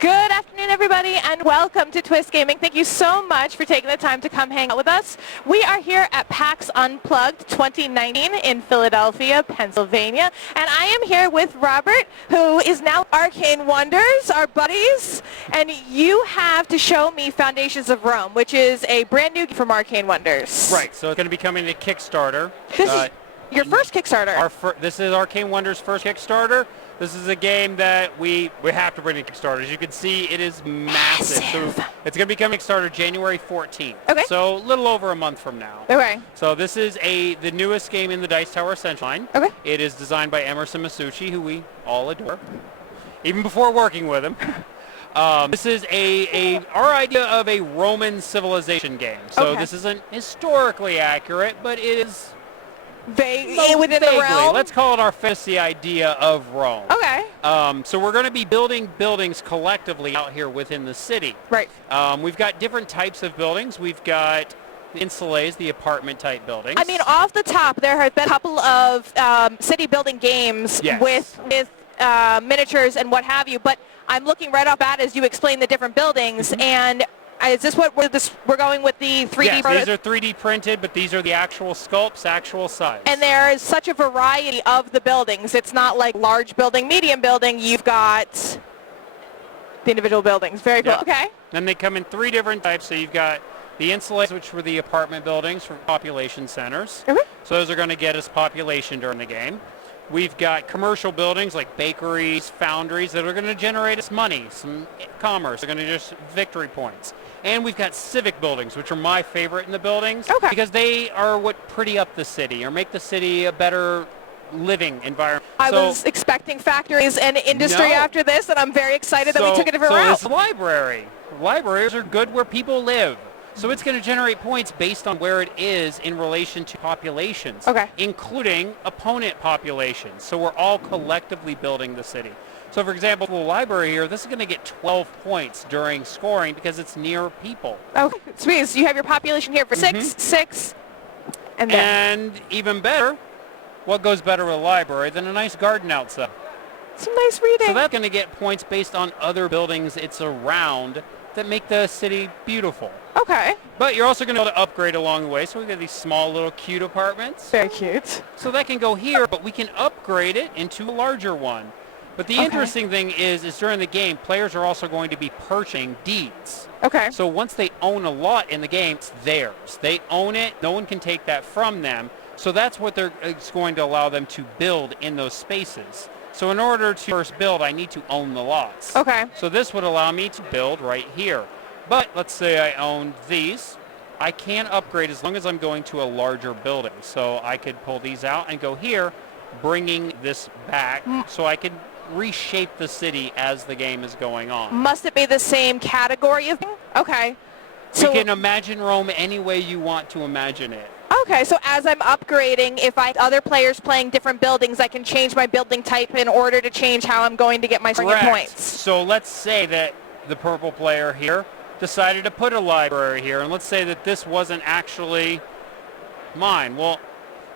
Good afternoon, everybody, and welcome to Twist Gaming. Thank you so much for taking the time to come hang out with us. We are here at PAX Unplugged 2019 in Philadelphia, Pennsylvania, and I am here with Robert, who is now Arcane Wonders, our buddies, and you have to show me Foundations of Rome, which is a brand new game from Arcane Wonders. Right, so it's going to be coming to Kickstarter. This is your first Kickstarter. This is Arcane Wonders' first Kickstarter. This is a game that we have to bring to Kickstarter. As you can see, it is massive. So it's going to be coming to Kickstarter January 14th. Okay. So a little over a month from now. Okay. So this is the newest game in the Dice Tower Essential line. Okay. It is designed by Emerson Masucci, who we all adore, even before working with him. This is our idea of a Roman civilization game. So this isn't historically accurate, but it is within the realm? Let's call it our fantasy idea of Rome. Okay. So we're going to be building buildings collectively out here within the city. Right. We've got different types of buildings. We've got the insulates, the apartment type buildings. I mean, off the top, there have been a couple of city building games with miniatures and what have you, but I'm looking right off at as you explain the different buildings, and is this what we're going with the 3D? Yes, these are 3D printed, but these are the actual sculpts, actual size. And there is such a variety of the buildings. It's not like large building, medium building. You've got the individual buildings. Very cool. Yep. Okay. And they come in three different types. So you've got the insulates, which were the apartment buildings for population centers. Okay. So those are going to get us population during the game. We've got commercial buildings like bakeries, foundries that are going to generate us money, some commerce. They're going to just victory points. And we've got civic buildings, which are my favorite in the buildings because they are what pretty up the city or make the city a better living environment. I was expecting factories and industry after this, and I'm very excited that we took a different route. So this library. Libraries are good where people live. So it's going to generate points based on where it is in relation to populations, including opponent populations. So we're all collectively building the city. So for example, the library here, this is going to get 12 points during scoring because it's near people. Okay, sweet. So you have your population here for 6, and then. And even better, what goes better with a library than a nice garden outside? Some nice reading. So that's going to get points based on other buildings it's around that make the city beautiful. Okay. But you're also going to be able to upgrade along the way. So we've got these small little cute apartments. Very cute. So that can go here, but we can upgrade it into a larger one. But the interesting thing is during the game, players are also going to be purchasing deeds. Okay. So once they own a lot in the game, it's theirs. They own it. No one can take that from them. So that's what it's going to allow them to build in those spaces. So in order to first build, I need to own the lots. Okay. So this would allow me to build right here. But let's say I own these. I can upgrade as long as I'm going to a larger building. So I could pull these out and go here, bringing this back so I can reshape the city as the game is going on. Must it be the same category of thing? Okay. So you can imagine Rome any way you want to imagine it. Okay, so as I'm upgrading, if other players playing different buildings, I can change my building type in order to change how I'm going to get my points. So let's say that the purple player here decided to put a library here, and let's say that this wasn't actually mine. Well,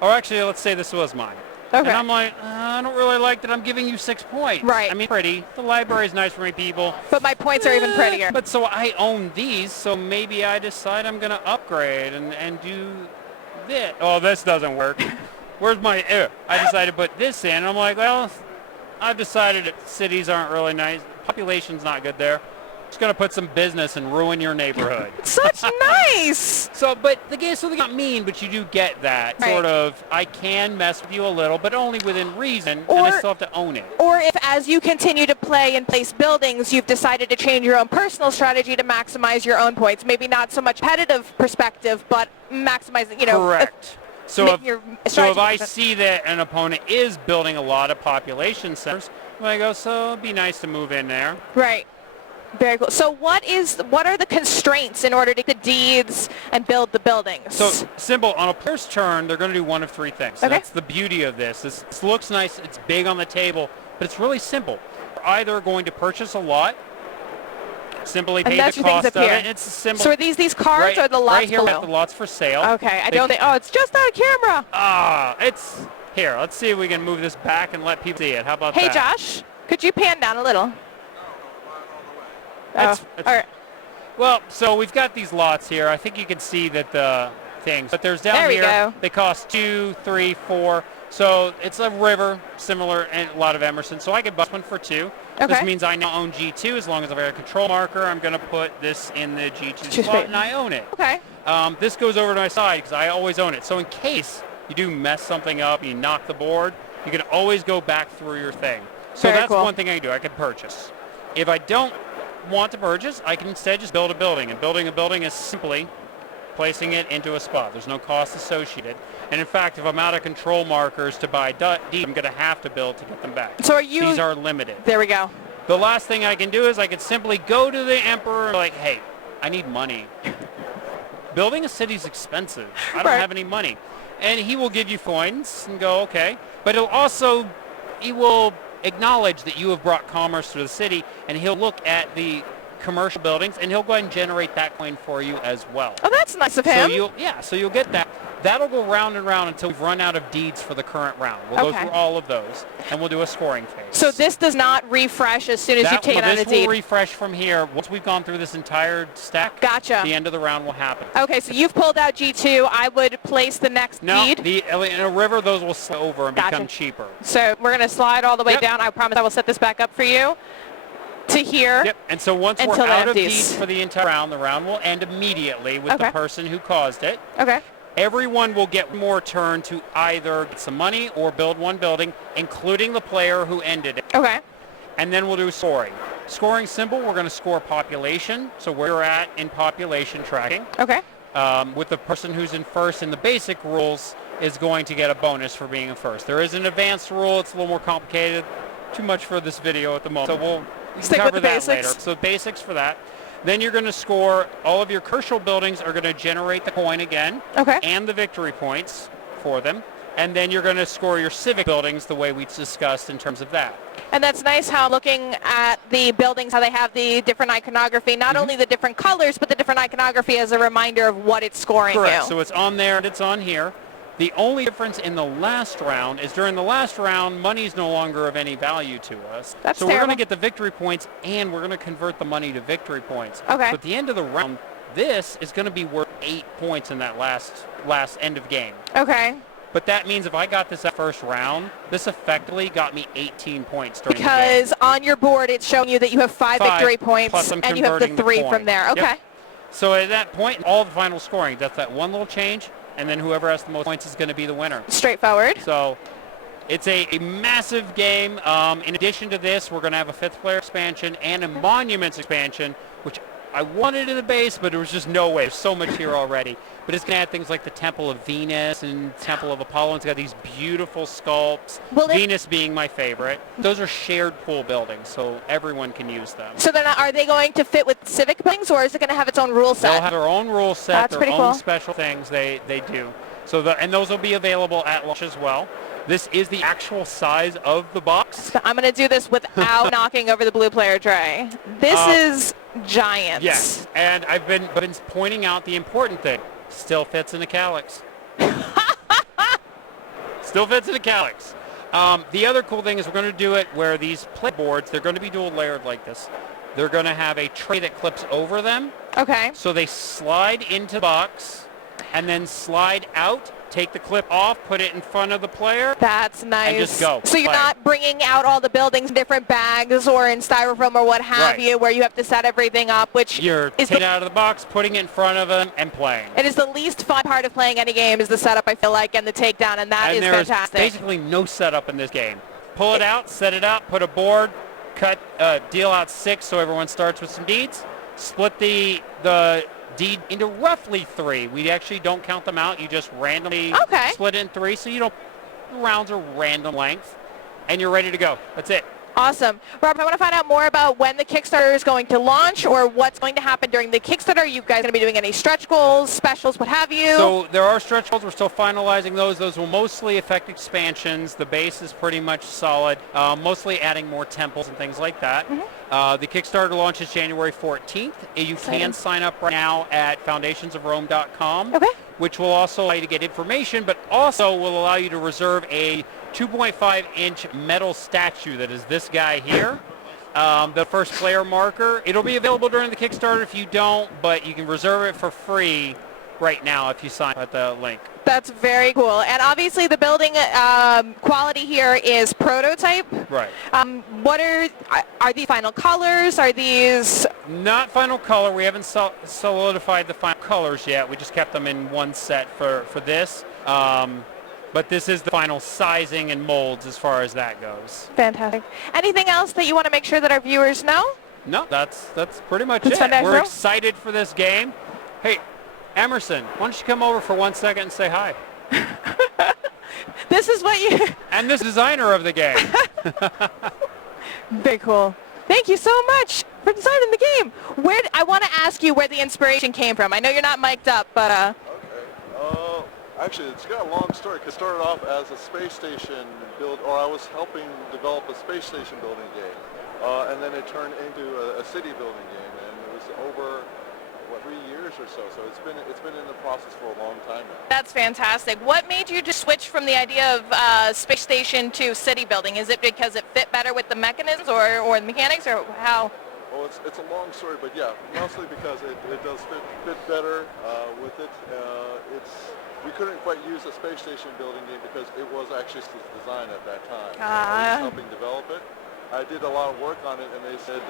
or actually, let's say this was mine. Okay. And I'm like, I don't really like that I'm giving you 6 points. Right. I mean, pretty. The library's nice for me, people. But my points are even prettier. But so I own these, so maybe I decide I'm going to upgrade and do this. Oh, this doesn't work. Where's my... I decided to put this in. I'm like, well, I've decided that cities aren't really nice. Population's not good there. Just going to put some business and ruin your neighborhood. Such nice! So, but the game, so they're not mean, but you do get that sort of, I can mess with you a little, but only within reason, and I still have to own it. Or if as you continue to play and place buildings, you've decided to change your own personal strategy to maximize your own points. Maybe not so much competitive perspective, but maximizing, Correct. So if I see that an opponent is building a lot of population centers, I go, so it'd be nice to move in there. Right. Very cool. So what are the constraints in order to get the deeds and build the buildings? So simple. On a player's turn, they're going to do one of three things. Okay. That's the beauty of this. This looks nice. It's big on the table, but it's really simple. They're either going to purchase a lot, simply pay the cost of it. It's simple. So are these cards or the lots right here below? with the lots for sale. Okay. I don't think. Oh, it's just on camera. It's here. Let's see if we can move this back and let people see it. How about that? Hey, Josh, could you pan down a little? That's, All right. well, so we've got these lots here. I think you can see that the things, but there's down There we here. go. They cost 2, 3, 4. So it's a river, similar, and a lot of Emerson. So I could bust one for 2. This Okay. means I now own G2. As long as I've got a control marker, I'm going to put this in the G2 slot, and I own it. Okay. This goes over to my side because I always own it. So in case you do mess something up, you knock the board, you can always go back through your thing. So Very that's cool. one thing I can do. I can purchase. If I don't want to purchase, I can instead just build a building. And building a building is simply placing it into a spot. There's no cost associated. And in fact, if I'm out of control markers to buy D, I'm going to have to build to get them back. So are you... These are limited. There we go. The last thing I can do is I could simply go to the Emperor and be like, hey, I need money. Building a city's expensive. I don't have any money. And he will give you coins and go, okay. But he will acknowledge that you have brought commerce to the city, and he'll look at the commercial buildings, and he'll go ahead and generate that coin for you as well. Oh, that's nice of him. So you'll get that. That'll go round and round until we've run out of deeds for the current round. We'll go through all of those, and we'll do a scoring phase. So this does not refresh as soon as you take it out of the This will deed? refresh from here. Once we've gone through this entire stack, Gotcha. the end of the round will happen. Okay, so you've pulled out G2. I would place the next deed. In a river, those will slide over and Gotcha. become cheaper. So we're going to slide all the way down. I promise I will set this back up for you to here. Yep, and so once until we're out of empties. deeds for the entire round, the round will end immediately with the person who caused it. Okay. Everyone will get one more turn to either get some money or build one building, including the player who ended it. Okay. And then we'll do scoring. Scoring symbol, we're going to score population, so where you're at in population tracking. Okay. With the person who's in first in the basic rules is going to get a bonus for being in first. There is an advanced rule. It's a little more complicated. Too much for this video at the moment. So we'll stick cover with the that basics. later. So basics for that. Then you're going to score, all of your commercial buildings are going to generate the coin again. Okay. And the victory points for them. And then you're going to score your civic buildings the way we discussed in terms of that. And that's nice how looking at the buildings, how they have the different iconography, not only the different colors, but the different iconography as a reminder of what it's scoring Correct. you. So it's on there and it's on here. The only difference in the last round is during the last round, money is no longer of any value to us. That's so we're terrible. going to get the victory points, and we're going to convert the money to victory points. Okay. So at the end of the round, this is going to be worth 8 points in that last end of game. Okay. But that means if I got this at first round, this effectively got me 18 points during the game. Because on your board, it's showing you that you have 5 victory points, plus I'm and you have the converting 3 coin. from there. Okay. Yep. So at that point, all the final scoring, that's that one little change, and then whoever has the most points is going to be the winner. Straightforward. So it's a massive game. In addition to this, we're going to have a 5th player expansion and a Monuments expansion, which I wanted in the base, but there was just no way. There's so much here already. But it's going to add things like the Temple of Venus and Temple of Apollo. It's got these beautiful sculpts, Venus being my favorite. Those are shared pool buildings, so everyone can use them. So then are they going to fit with civic buildings, or is it going to have its own rule set? They'll have their own rule set, That's their pretty own cool. special things they do. So and those will be available at launch as well. This is the actual size of the box. I'm going to do this without knocking over the blue player tray. This is giant. Yes, and I've been pointing out the important thing. Still fits in a calyx. Still fits in a calyx. The other cool thing is we're going to do it where these play boards, they're going to be dual layered like this. They're going to have a tray that clips over them. Okay. So they slide into the box and then slide out, take the clip off, put it in front of the player. That's nice. And just go. So you're Play. not bringing out all the buildings in different bags or in styrofoam or what have Right. you, where you have to set everything up, which You're is taking it out of the box, putting it in front of them, and playing. it is the least fun part of playing any game is the setup, I feel like, and the takedown, and that is there's fantastic. basically no setup in this game. Pull it out, set it up, put a board, deal out 6 so everyone starts with some deeds. Split the deed into roughly 3. We actually don't count them out. You just randomly split it in 3, so you don't. The rounds are random length, and you're ready to go. That's it. Awesome. Robert, I want to find out more about when the Kickstarter is going to launch or what's going to happen during the Kickstarter. Are you guys going to be doing any stretch goals, specials, what have you? So there are stretch goals. We're still finalizing those. Those will mostly affect expansions. The base is pretty much solid, mostly adding more temples and things like that. The Kickstarter launches January 14th. You can sign up right now at foundationsofrome.com, which will also allow you to get information, but also will allow you to reserve a 2.5-inch metal statue that is this guy here. the first player marker. It'll be available during the Kickstarter if you don't, but you can reserve it for free right now if you sign at the link. That's very cool. And obviously the building quality here is prototype. Right. What are these final colors? Are these... Not final color. We haven't solidified the final colors yet. We just kept them in one set for this. But this is the final sizing and molds as far as that goes. Fantastic. Anything else that you want to make sure that our viewers know? No, that's pretty much That's it. fantastic. We're excited for this game. Hey, Emerson, why don't you come over for 1 second and say hi? This is what you... And this designer of the game. Very cool. Thank you so much for designing the game. I want to ask you where the inspiration came from. I know you're not mic'd up, but... Okay. Actually, it's got a long story. It started off as a space station I was helping develop a space station building game. And then it turned into a city building game. And it was over, 3 years or so. So it's been in the process for a long time now. That's fantastic. What made you just switch from the idea of space station to city building? Is it because it fit better with the mechanisms or the mechanics, or how? Well, it's a long story, but yeah, mostly because it does fit better with it. We couldn't quite use the space station building game because it was actually designed at that time. I was helping develop it. I did a lot of work on it, and they said,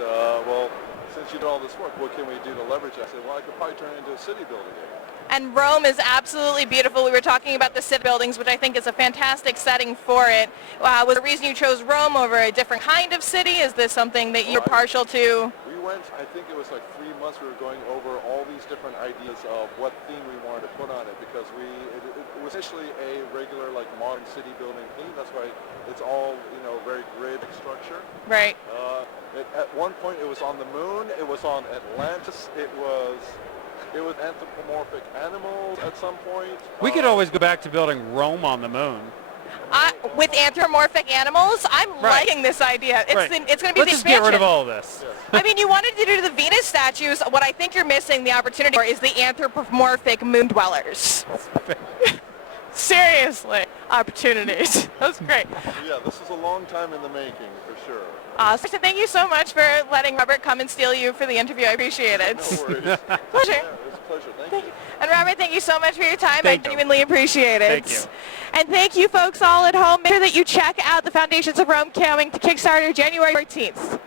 well, since you did all this work, what can we do to leverage it? I said, well, I could probably turn it into a city building game. And Rome is absolutely beautiful. We were talking about the city buildings, which I think is a fantastic setting for it. Was the reason you chose Rome over a different kind of city? Is this something that you're partial to? We went, I think it was like 3 months, we were going over all these different ideas of what theme we wanted to put on it, because it was initially a regular, like, modern city building theme. That's why it's all, very grid structure. Right. At one point it was on the moon, it was on Atlantis, it was anthropomorphic animals at some point. We could always go back to building Rome on the moon. With anthropomorphic animals, I'm liking this idea. It's going to be Let's the just expansion. get rid of all of this. Yes. I mean, you wanted to do the Venus statues. What I think you're missing the opportunity for is the anthropomorphic moon dwellers. Seriously, opportunities. That's great. Yeah, this is a long time in the making, for sure. Awesome. Thank you so much for letting Robert come and steal you for the interview. I appreciate it. No worries. Pleasure. Yeah, it was a pleasure. Thank you. And Robert, thank you so much for your time. Thank I you. genuinely appreciate it. Thank you. And thank you folks all at home. Make sure that you check out the Foundations of Rome coming to Kickstarter January 14th.